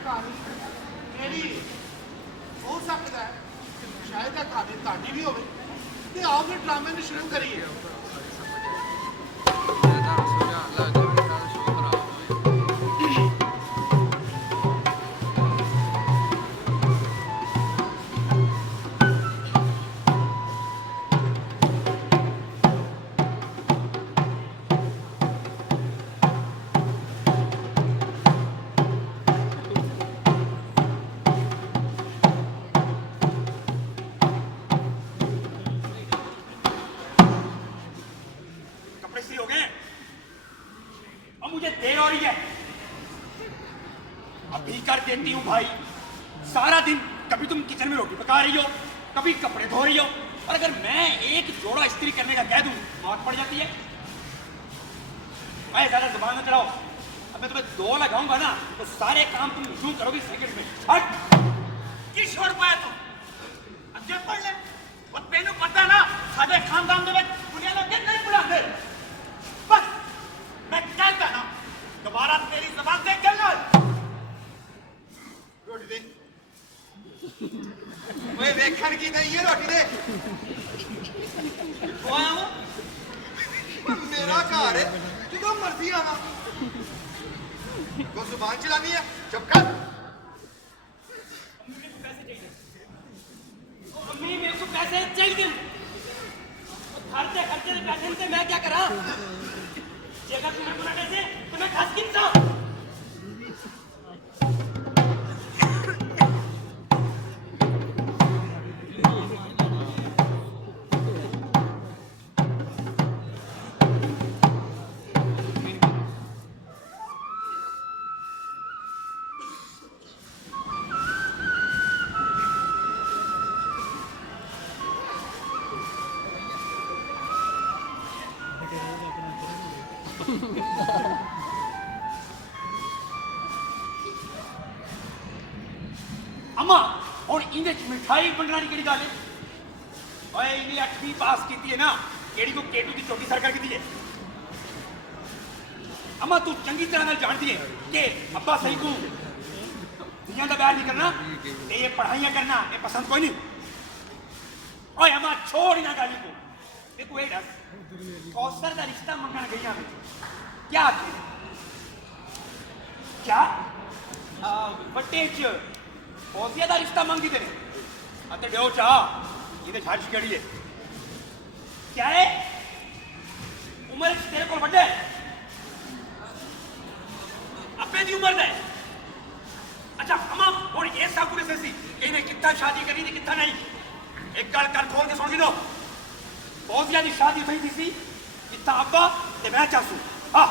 कहानी मेरी हो सकता है, शायद यह कहानी ताड़ी भी होवे। ते आओ फिर ड्रामे ਨੂੰ शुरू करिए। देती हूँ भाई। सारा दिन कभी तुम किचन में रोटी पका रही हो, कभी कपड़े धो रही हो, और अगर मैं एक जोड़ा इस्त्री करने का कह दूं मौत पड़ जाती है। मैं ज्यादा जुबान न चढ़ाओ, अब मैं तुम्हें 2 लगाऊंगा ना तो सारे काम तुम यूं करोगे सेकंड में। हट की छोड़ पाया तुम अगे पढ़ ले। और तेनू पता ना साडे खानदान दे विच दुनिया लोग नहीं बुलाते। बस मैं कहता ना दोबारा तेरी जबान से गल ना रोटी दे। ओए देखण की नहीं है रोटी दे। वो आया वो मेरा घर है, जो मर्जी आवा। को जुबान चलानी है, चुप कर। अम्मी मेरे को पैसे चाहिए। खर्चे खर्चे पैसे से मैं क्या करा? जगह तुम्हें बुलाने से तुम्हें खास किन सा? अम्मा और इंदे मिठाई बनना की गल है। ओए इन्हें 8वीं पास की है ना, केड़ी को केटू की चोटी सरकार की है। अम्मा तू चंगी तरह नाल जानती है कि अब्बा सही को दुनिया का प्यार नहीं करना, ये पढ़ाइयां करना ये पसंद कोई नहीं। ओए अम्मा छोड़ ना गाली को। देखो ये दस कौसर का रिश्ता मंगना गई हमें क्या क्या बट्टे फौजिया का रिश्ता मंगी तेने अते डो चाह ये झाड़ छड़ी है क्या है? उम्र तेरे को बड़े अपने की उम्र है। अच्छा अम्मा और ये सब पूरे से इन्हें कितना शादी करी थी कितना नहीं, एक गल कर खोल के सुन लो। फौजिया की शादी हुई थी कितना अब्बा ते मैं चासू। हाँ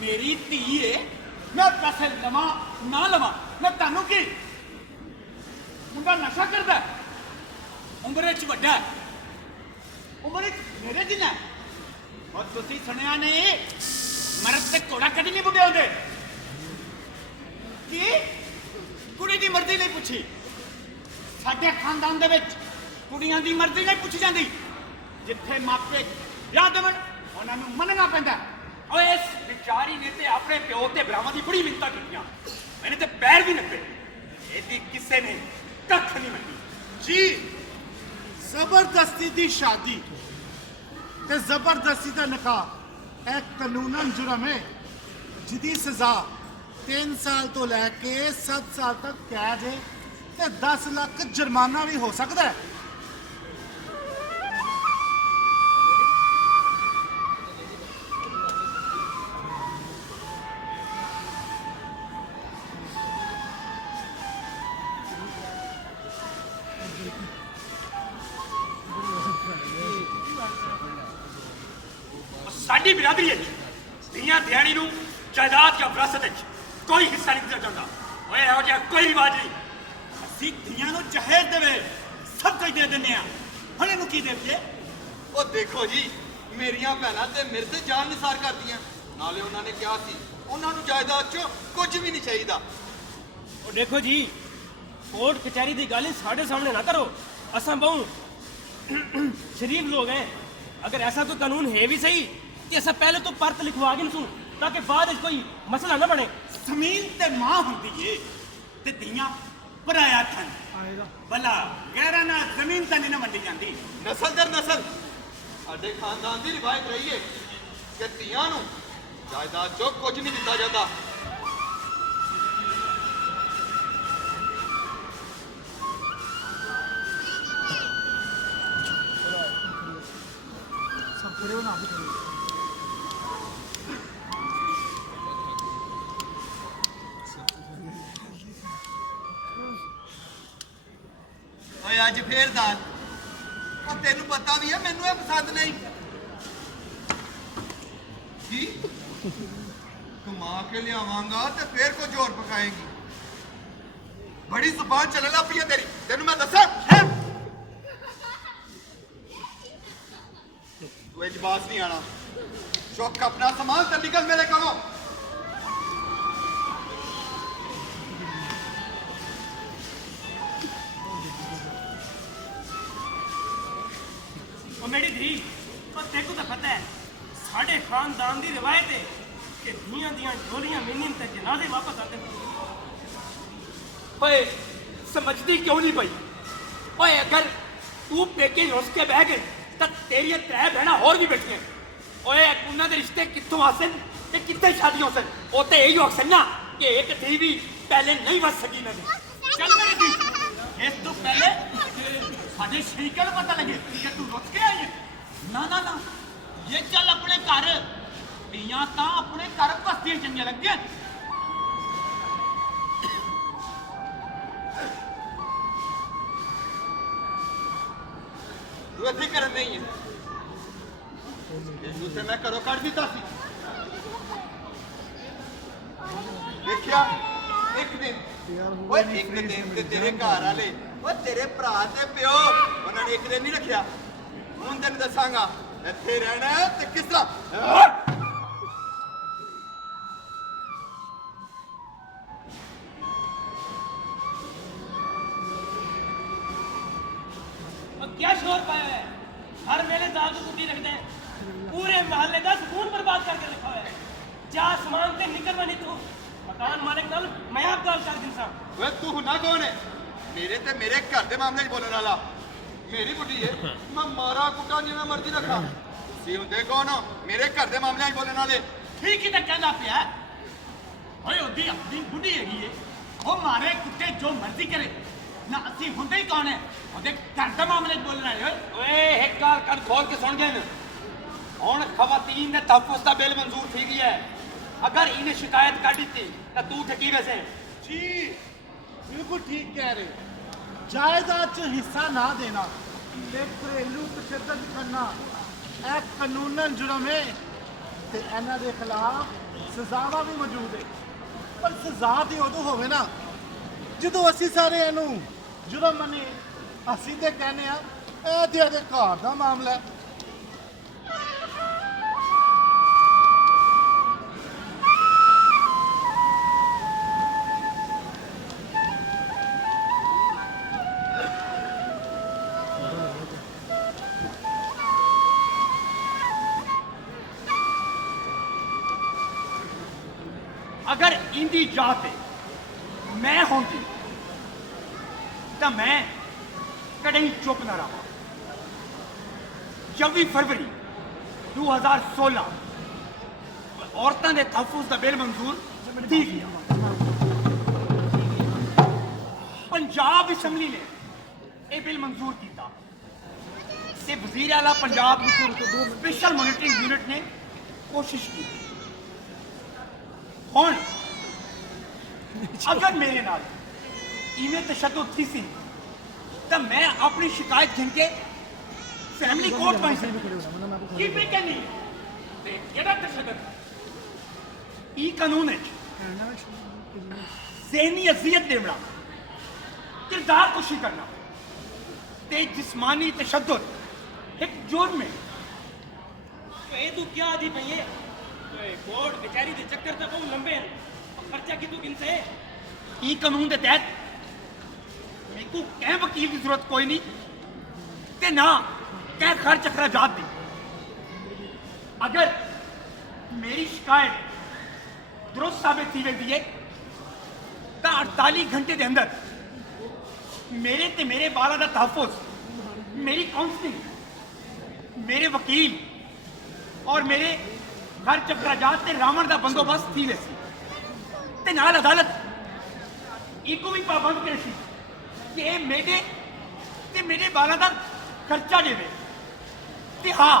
मेरी धी है, मैं पैसे लवा ना लवा मैं तेनों की मुंडा नशा करता है, उम्र च वड्डा है, उम्र मेरे दिन है। और तुसी सुनिया नहीं मर्द से घोड़ा कभी नहीं बुढ़े होते कि कुड़ी की मर्जी नहीं पूछी। साडे खानदान दे विच कुड़ियां दी मर्जी नहीं पूछी जाती। जिथे मापे विआह देवन उन्हां नूं मनना पैंदा। और इस बेचारी ने ते अपने प्यो ते भरावां दी बड़ी मिन्नतां कीतियां, मैंने ते पैर भी नप्पे, एदी किसे ने कख नहीं मन्नी। जी जबरदस्ती दी शादी ते जबरदस्ती दा निकाह एक कानूनन जुर्म है जिदी सजा 3 ਸਾਲ ਤੋਂ ਲੈ ਕੇ 7 ਸਾਲ ਤੱਕ ਕੈਦ ਹੈ ਤੇ 10 ਲੱਖ ਜੁਰਮਾਨਾ ਵੀ ਹੋ ਸਕਦਾ ਹੈ। ਸਾਡੀ ਬਰਾਦਰੀ ਵਿੱਚ ਧੀਆਂ ਦਿਹਾੜੀ ਨੂੰ ਜਾਇਦਾਦ ਜਾਂ ਵਿਰਾਸਤ ਵਿੱਚ ਕੋਈ ਹਿੱਸਾ ਨਹੀਂ ਦਿੱਤਾ ਜਾਂਦਾ। ਓਏ ਇਹੋ ਜਿਹਾ ਕੋਈ ਰਿਵਾਜ ਨਹੀਂ। ਅਸੀਂ ਧੀਆਂ ਨੂੰ ਜਹੇਜ਼ ਦੇਵੇ ਸਭ ਕੁਝ ਦੇ ਦਿੰਦੇ ਆ। ਹੁਣ ਇਹਨੂੰ ਕੀ ਦੇਈਏ? ਉਹ ਦੇਖੋ ਜੀ, ਮੇਰੀਆਂ ਭੈਣਾਂ ਤੇ ਮੇਰੇ ਤੇ ਜਾਨ ਨਿਸਾਰ ਕਰਦੀਆਂ। ਨਾਲੇ ਉਹਨਾਂ ਨੇ ਕਿਹਾ ਸੀ ਉਹਨਾਂ ਨੂੰ ਜਾਇਦਾਦ 'ਚੋਂ ਕੁਝ ਵੀ ਨਹੀਂ ਚਾਹੀਦਾ। ਉਹ ਦੇਖੋ ਜੀ, कोर्ट कचहरी की गल साढ़े सामने ना करो। असा बहु शरीफ लोग हैं। अगर ऐसा कोई कानून है भी सही तो असा पहले तो परत लिखवा के नसूं ताकि बाद में कोई मसला ना बने। ਜ਼ਮੀਨ ਤੇ ਮਾਂ ਹੁੰਦੀ ਏ ਤੇ ਧੀਆਂ ਪਰਾਇਆ ਥਨ। ਭਲਾ ਗੈਰਾਂ ਨਾਲ ਜ਼ਮੀਨ ਤਾਂ ਨਹੀਂ ਨਾ ਵੰਡੀ ਜਾਂਦੀ। ਨਸਲ ਦਰ ਨਸਲ ਸਾਡੇ ਖਾਨਦਾਨ ਦੀ ਰਿਵਾਇਤ ਰਹੀ ਹੈ ਕਿ ਧੀਆਂ ਨੂੰ ਜਾਇਦਾਦ 'ਚੋਂ ਕੁਝ ਨਹੀਂ ਦਿੱਤਾ ਜਾਂਦਾ। ਓਏ ਅੱਜ ਫੇਰ ਦਾਲ ਉਹ ਤੈਨੂੰ ਪਤਾ ਵੀ ਹੈ ਮੈਨੂੰ ਇਹ ਪਸੰਦ ਨਹੀਂ। ਕੀ ਕਮਾ ਕੇ ਲਿਆਵਾਂਗਾ ਤੇ ਫੇਰ ਕੁਝ ਹੋਰ ਪਕਾਏਗੀ। ਬੜੀ ਜ਼ੁਬਾਨ ਚੱਲਣ ਲੱਗ ਪਈ ਹੈ ਤੇਰੀ, ਤੈਨੂੰ ਮੈਂ ਦੱਸਾਂ। ਤੂੰ ਇਹ ਜਵਾਸ ਨਹੀਂ ਆਣਾ। ਚੁੱਕ ਆਪਣਾ ਸਮਾਨ ਤੇ ਨਿਕਲ ਮੇਰੇ ਕੋਲੋਂ। और मेरी धी और तेको तो पता है साढ़े खानदान की रिवायत है कि धीयां दियां डोलियां मिलने ते जनाजे वापस आते हैं। ਓਏ ਸਮਝਦੀ ਕਿਉਂ ਨਹੀਂ ਪਈ? ਓਏ ਅਗਰ ਤੂੰ ਪੇਕੇ ਰੁੱਸ ਕੇ ਬਹਿ ਗਏ ਤਾਂ ਤੇਰੀਆਂ ਤਰੇ ਭੈਣਾਂ ਹੋਰ ਵੀ ਬੈਠੀਆਂ। ਓਏ ਉਹਨਾਂ ਦੇ ਰਿਸ਼ਤੇ ਕਿੱਥੋਂ ਆਸਨ ਤੇ ਕਿੱਥੇ ਸ਼ਾਦੀਆਂ ਹੋਸਨ? ਉਹ ਤੇ ਇਹੀ ਹੋਸਨ ਨਾ ਕਿ ਇੱਕ ਧੀ ਵੀ ਪਹਿਲੇ ਨਹੀਂ ਵਸ ਸਕੀ ਨਾ। ਚੱਲ ਮੇਰੀ ਧੀ, ਇਸ ਤੋਂ ਪਹਿਲੇ ਸਾਡੇ ਸ਼ਰੀਕਾਂ ਨੂੰ ਪਤਾ ਲੱਗੇ ਕਿ ਤੂੰ ਰੁੱਸ ਕੇ ਆਈ ਹੈ। ਨਾ ਨਾ ਨਾ, ਇਹ ਚੱਲ ਆਪਣੇ ਘਰ। ਧੀਆਂ ਤਾਂ ਆਪਣੇ ਘਰ ਵਸਦੀਆਂ ਚੰਗੀਆਂ ਲੱਗਦੀਆਂ। ਤੂੰ ਇੱਥੇ ਕਰਨ ਨਹੀਂ ਹੈ। ਇਹਨੂੰ ਤੇ ਮੈਂ ਘਰੋਂ ਕੱਢ ਦਿੱਤਾ ਸੀ। ਦੇਖਿਆ ਇੱਕ ਦਿਨ ਓਏ ਇੱਕ ਦਿਨ ਤੇ ਤੇਰੇ ਘਰ ਵਾਲੇ ਓਏ ਤੇਰੇ ਭਰਾ ਤੇ ਪਿਓ ਉਹਨਾਂ ਨੇ ਇੱਕ ਦਿਨ ਨਹੀਂ ਰੱਖਿਆ। ਹੁਣ ਤੈਨੂੰ ਦੱਸਾਂਗਾ ਇੱਥੇ ਰਹਿਣਾ ਹੈ ਤੇ ਕਿਸ ਤਰ੍ਹਾਂ। और क्या शोर पाया है? हर मेले दादू कुत्ती रखते हैं। पूरे मोहल्ले का सुकून बर्बाद करके रखा है। जा समान ते निकलवा नहीं तू मकान मालिक नाल मैं आप गल कर दिन सा। ਓਏ ਤੂੰ ਹੁਣਾ ਕੌਣ ਹੈ? ਮੇਰੇ ਤੇ ਮੇਰੇ ਘਰ ਦੇ ਮਾਮਲੇ 'ਚ ਬੋਲਣ ਵਾਲਾ। ਮੇਰੀ ਬੁੱਢੀ ਹੈ, ਮੈਂ ਮਾਰਾ ਕੁੱਟਾਂ ਜਿਵੇਂ ਮਰਜ਼ੀ ਰੱਖਾਂ। ਤੁਸੀਂ ਹੁੰਦੇ ਕੌਣ ਹੋ ਮੇਰੇ ਘਰ ਦੇ ਮਾਮਲਿਆਂ 'ਚ ਬੋਲਣ ਵਾਲੇ? ਠੀਕ ਹੀ ਤਾਂ ਕਹਿੰਦਾ ਪਿਆ। ਓਏ ਉਹਦੀ ਆਪਣੀ ਬੁੱਢੀ ਹੈਗੀ ਏ, ਉਹ ਮਾਰੇ ਕੁੱਤੇ ਜੋ ਮਰਜ਼ੀ ਕਰੇ ਨਾ। ਅਸੀਂ ਹੁੰਦੇ ਹੀ ਕੌਣ ਹੈ? ਉਹਦੇ ਘਰ ਦੇ ਮਾਮਲੇ 'ਚ ਬੋਲਣ ਵਾਲੇ। ਓਏ ਇੱਕ ਗੱਲ ਕੰਨ ਖੋਲ ਕੇ ਸੁਣ ਗਏ। ਹੁਣ ਖਵਾਤੀਨ ਦੇ ਤਹਫੁਜ਼ ਦਾ ਬਿੱਲ ਮਨਜ਼ੂਰ ਥੀ ਗਈ ਹੈ। अगर इन्हें शिकायत कर दी थी तो तू ठकी वैसे जी बिल्कुल ठीक कह रहे हो। जायदाद च हिस्सा ना देना ते घरेलू तशद्दद करना यह कानूनन जुर्म है ते इन्हां दे खिलाफ सजावां भी मौजूद है। पर सजा ते उदों होवे ना ਜਦੋਂ ਅਸੀਂ ਸਾਰੇ ਇਹਨੂੰ जुर्म मन्ने। ਅਸੀਂ ਤੇ ਕਹਿੰਦੇ ਆ ਇਹ ਤੇ ਇਹਦੇ ਘਰ ਦਾ ਮਾਮਲਾ ਹੈ। अगर इंदी जात मैं होंगी तो मैं कहीं चुप ना रहा। 24 फरवरी 2016 औरतों के तहफुज का बिल मंजूर दी गया। पंजाब असैंबली ने यह बिल मंजूर किया ते वजीर आला पंजाब स्पेशल मॉनिटरिंग यूनिट ने कोशिश की हुण अगर मेरे नाल इवें तशद्दुद थी सी तो मैं अपनी शिकायत गिन के फैमिली कोर्ट पाई सकती की भी कहनी ते केड़ा तशद्दुद ई कानून है ज़हनी अज़ियत देना किरदार कुशी करना ते जिस्मानी तशद्दुद एक जुर्म है तो ये तू क्या आदि पई है तो कोर्ट कचहरी के चक्कर तो बहुत लंबे हैं और खर्चा की तू गिनसे ई कानून के तहत मेरे को कह वकील की जरूरत कोई नहीं ते ना कह खर्च अखराजात दी अगर मेरी शिकायत दुरुस्त साबित थी वेंदी है तो 48 घंटे के अंदर मेरे ते मेरे बाला दा तहफ़्फ़ुज़ मेरी काउंसलिंग मेरे वकील और मेरे खर्च अखराजात ते रावण दा बंदोबस्त थी वैसी ते नाल अदालत इको भी पाबंद करे सी कि मेरे ते मेरे बाला दा खर्चा देवे ते हाँ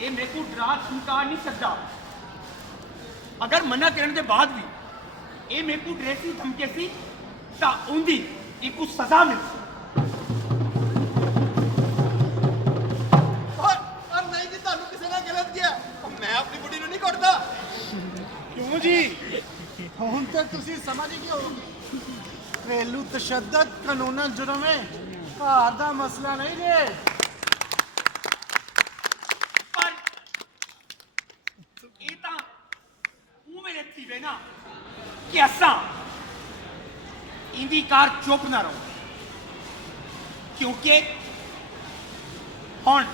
ये मेरे को डरा धमका नहीं सकता अगर मना करने के बाद भी ये मेरे को डरे सी धमके सी तो उनकी एक सजा मिल सी और नहीं जी ਤੁਹਾਨੂੰ ਕਿਸੇ ਨਾਲ ਗਲਤ ਗਿਆ ਮੈਂ ਆਪਣੀ ਬੁੱਢੀ ਨੂੰ ਨਹੀਂ ਕੁੱਟਦਾ क्यों जी ਹੁਣ ਤੱਕ ਤੁਸੀਂ ਸਮਝ ਗਏ ਹੋ घरेलू तशद्दुद कानूनन जुर्म है घर का मसला नहीं जे पर ये तो वो मेरे थी वे ना कि असा इंदी कार चुप ना रहो क्योंकि हुण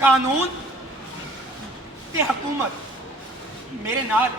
कानून ते हुकूमत मेरे नाल